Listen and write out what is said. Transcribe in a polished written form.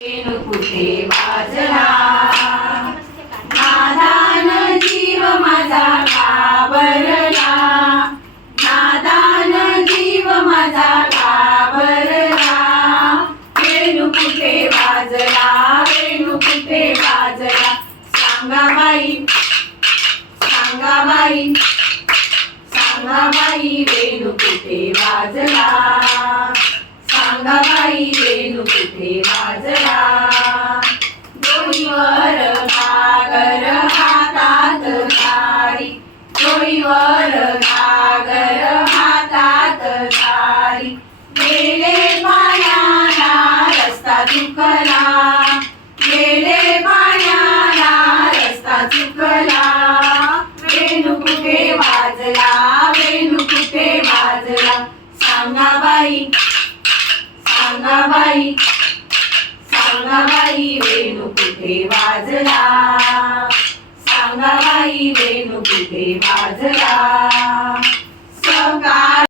वेणू कुठे वाजला, नादान जीव माझा घाबरला, नादान जीव माझा घाबरला. वेणू कुठे वाजला, वेणू कुठे वाजला, सांगा बाई, सांगा बाई, सांगा बाई, वेणू कुठे वाजला, सांगा बाई, वेणू कुठे वाजला. डोईवर घागर हातात थाळी, डोईवर घागर हातात थाळी. गेले पाण्याला रस्ता चुकला, गेले पाण्याला रस्ता चुकला. वेणू कुठे वाजला, वेणू कुठे वाजला, सांगा बाई, सांगा बाई, सांगा बाई, वेणू कुठे वाजला, सांगा बाई, वेणू कुठे वाजला. सकाळ